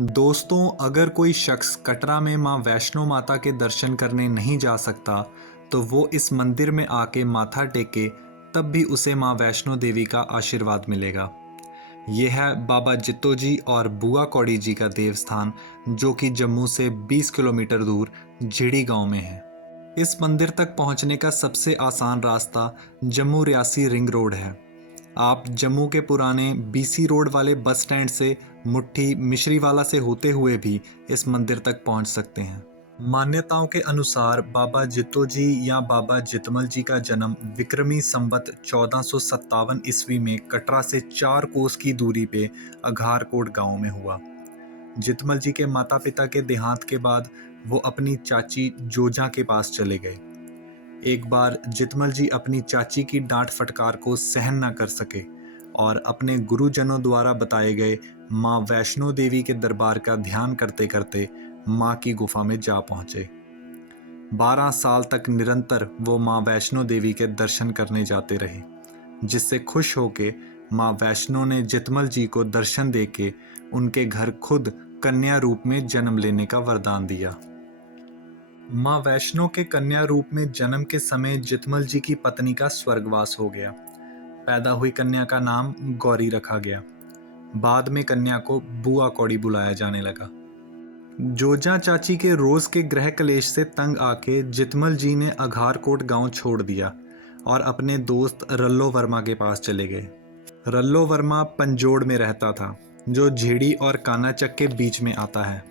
दोस्तों, अगर कोई शख्स कटरा में मां वैष्णो माता के दर्शन करने नहीं जा सकता, तो वो इस मंदिर में आके माथा टेके, तब भी उसे मां वैष्णो देवी का आशीर्वाद मिलेगा। ये है बाबा जित्तो जी और बुआ कौड़ी जी का देवस्थान, जो कि जम्मू से 20 किलोमीटर दूर झिड़ी गांव में है। इस मंदिर तक पहुंचने का सबसे आसान रास्ता जम्मू रियासी रिंग रोड है। आप जम्मू के पुराने बीसी रोड वाले बस स्टैंड से मुट्ठी मिश्रीवाला से होते हुए भी इस मंदिर तक पहुंच सकते हैं। मान्यताओं के अनुसार बाबा जित्तो जी या बाबा जितमल जी का जन्म विक्रमी संवत 1457 ईस्वी में कटरा से 4 कोस की दूरी पे अघारकोट गांव में हुआ। जितमल जी के माता पिता के देहांत के बाद वो अपनी चाची जोजा के पास चले गए। एक बार जितमल जी अपनी चाची की डांट फटकार को सहन न कर सके और अपने गुरुजनों द्वारा बताए गए माँ वैष्णो देवी के दरबार का ध्यान करते करते माँ की गुफा में जा पहुंचे। 12 साल तक निरंतर वो माँ वैष्णो देवी के दर्शन करने जाते रहे, जिससे खुश होके माँ वैष्णो ने जितमल जी को दर्शन देके उनके घर खुद कन्या रूप में जन्म लेने का वरदान दिया। माँ वैष्णो के कन्या रूप में जन्म के समय जितमल जी की पत्नी का स्वर्गवास हो गया। पैदा हुई कन्या का नाम गौरी रखा गया। बाद में कन्या को बुआ कौड़ी बुलाया जाने लगा। जोजा चाची के रोज के गृह क्लेश से तंग आके जितमल जी ने अघारकोट गांव छोड़ दिया और अपने दोस्त रल्लो वर्मा के पास चले गए। रल्लो वर्मा पंजोड़ में रहता था, जो झिड़ी और कानाचक के बीच में आता है।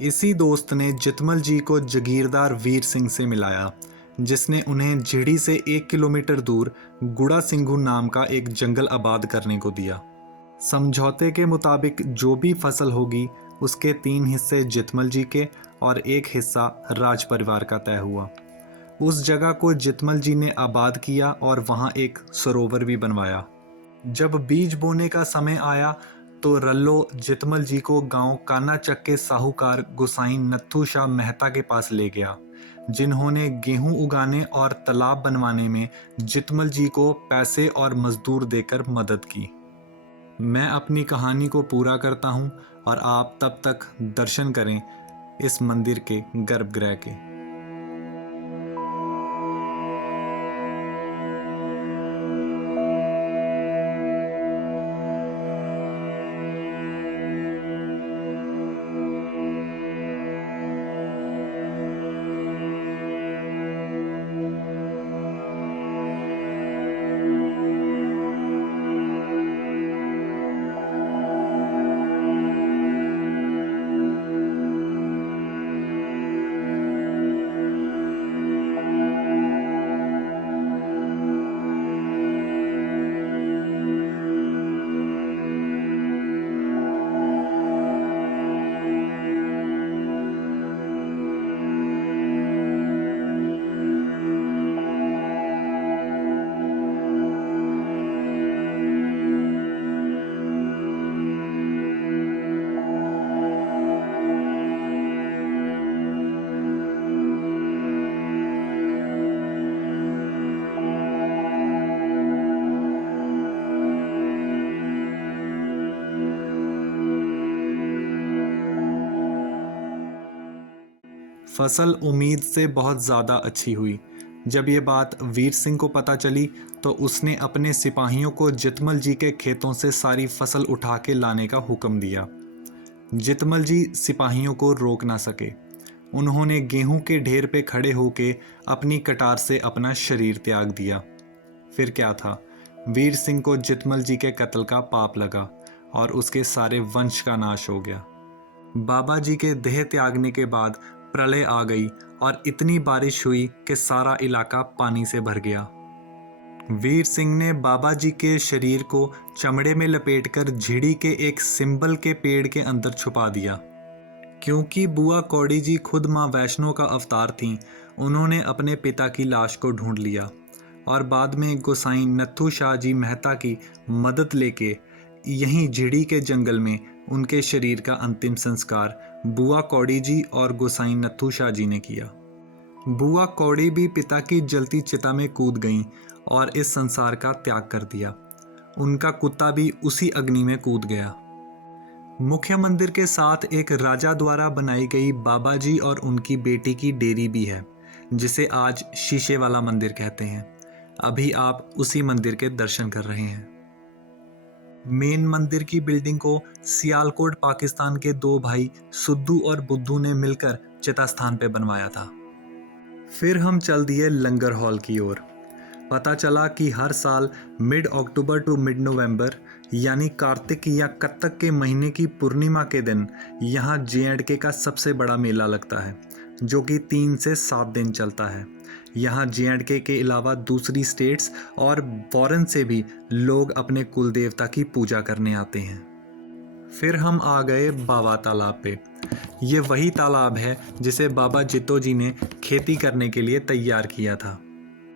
इसी दोस्त ने जितमल जी को जगीरदार वीर सिंह से मिलाया, जिसने उन्हें झिड़ी से 1 किलोमीटर दूर गुड़ा सिंघू नाम का एक जंगल आबाद करने को दिया। समझौते के मुताबिक जो भी फसल होगी उसके 3 हिस्से जितमल जी के और 1 हिस्सा राज परिवार का तय हुआ। उस जगह को जितमल जी ने आबाद किया और वहां एक सरोवर भी बनवाया। जब बीज बोने का समय आया तो रल्लो जितमल जी को गांव कानाचक के साहूकार गुसाई नत्थू शाह मेहता के पास ले गया, जिन्होंने गेहूं उगाने और तालाब बनवाने में जितमल जी को पैसे और मजदूर देकर मदद की। मैं अपनी कहानी को पूरा करता हूं और आप तब तक दर्शन करें इस मंदिर के गर्भगृह के। फसल उम्मीद से बहुत ज़्यादा अच्छी हुई। जब ये बात वीर सिंह को पता चली तो उसने अपने सिपाहियों को जितमल जी के खेतों से सारी फसल उठा के लाने का हुक्म दिया। जितमल जी सिपाहियों को रोक ना सके। उन्होंने गेहूं के ढेर पे खड़े होके अपनी कटार से अपना शरीर त्याग दिया। फिर क्या था, वीर सिंह को जितमल जी के कत्ल का पाप लगा और उसके सारे वंश का नाश हो गया। बाबा जी के देह त्यागने के बाद प्रलय आ गई और इतनी बारिश हुई कि सारा इलाका पानी से भर गया। वीर सिंह ने बाबा जी के शरीर को चमड़े में लपेटकर झिड़ी के एक सिंबल के पेड़ के अंदर छुपा दिया। क्योंकि बुआ कौड़ी जी खुद माँ वैष्णो का अवतार थीं, उन्होंने अपने पिता की लाश को ढूंढ लिया और बाद में गोसाई नत्थू शाह जी मेहता की मदद लेके यहीं झिड़ी के जंगल में उनके शरीर का अंतिम संस्कार बुआ कौड़ी जी और गोसाई नत्थू शाह जी ने किया। बुआ कौड़ी भी पिता की जलती चिता में कूद गईं और इस संसार का त्याग कर दिया। उनका कुत्ता भी उसी अग्नि में कूद गया। मुख्य मंदिर के साथ एक राजा द्वारा बनाई गई बाबा जी और उनकी बेटी की डेयरी भी है, जिसे आज शीशे वाला मंदिर कहते हैं। अभी आप उसी मंदिर के दर्शन कर रहे हैं। मेन मंदिर की बिल्डिंग को सियालकोट पाकिस्तान के दो भाई सुद्दू और बुद्धू ने मिलकर चिता स्थान पे बनवाया था। फिर हम चल दिए लंगर हॉल की ओर। पता चला कि हर साल mid October to mid November यानी कार्तिक या कत्तक के महीने की पूर्णिमा के दिन यहाँ J&K का सबसे बड़ा मेला लगता है, जो कि 3 से 7 दिन चलता है। यहाँ J&K के अलावा दूसरी स्टेट्स और फॉरेन से भी लोग अपने कुल देवता की पूजा करने आते हैं। फिर हम आ गए बाबा तालाब पे। ये वही तालाब है जिसे बाबा जित्तो जी ने खेती करने के लिए तैयार किया था।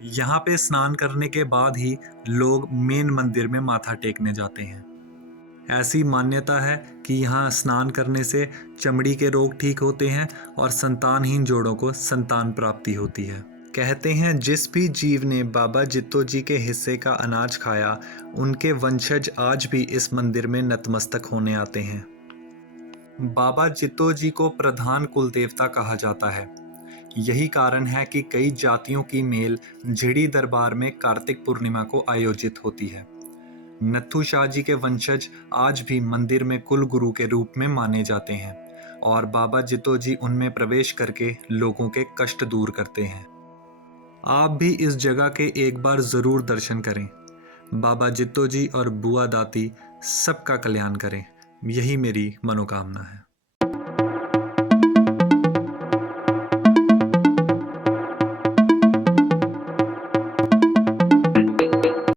यहाँ पे स्नान करने के बाद ही लोग मेन मंदिर में माथा टेकने जाते हैं। ऐसी मान्यता है कि यहाँ स्नान करने से चमड़ी के रोग ठीक होते हैं और संतानहीन जोड़ों को संतान प्राप्ति होती है। कहते हैं जिस भी जीव ने बाबा जित्तो जी के हिस्से का अनाज खाया, उनके वंशज आज भी इस मंदिर में नतमस्तक होने आते हैं। बाबा जित्तो जी को प्रधान कुल देवता कहा जाता है। यही कारण है कि कई जातियों की मेल झिड़ी दरबार में कार्तिक पूर्णिमा को आयोजित होती है। नत्थू शाह जी के वंशज आज भी मंदिर में कुल गुरु के रूप में माने जाते हैं और बाबा जित्तो जी उनमें प्रवेश करके लोगों के कष्ट दूर करते हैं। आप भी इस जगह के एक बार ज़रूर दर्शन करें। बाबा जित्तो जी और बुआ दाती सबका कल्याण करें, यही मेरी मनोकामना है।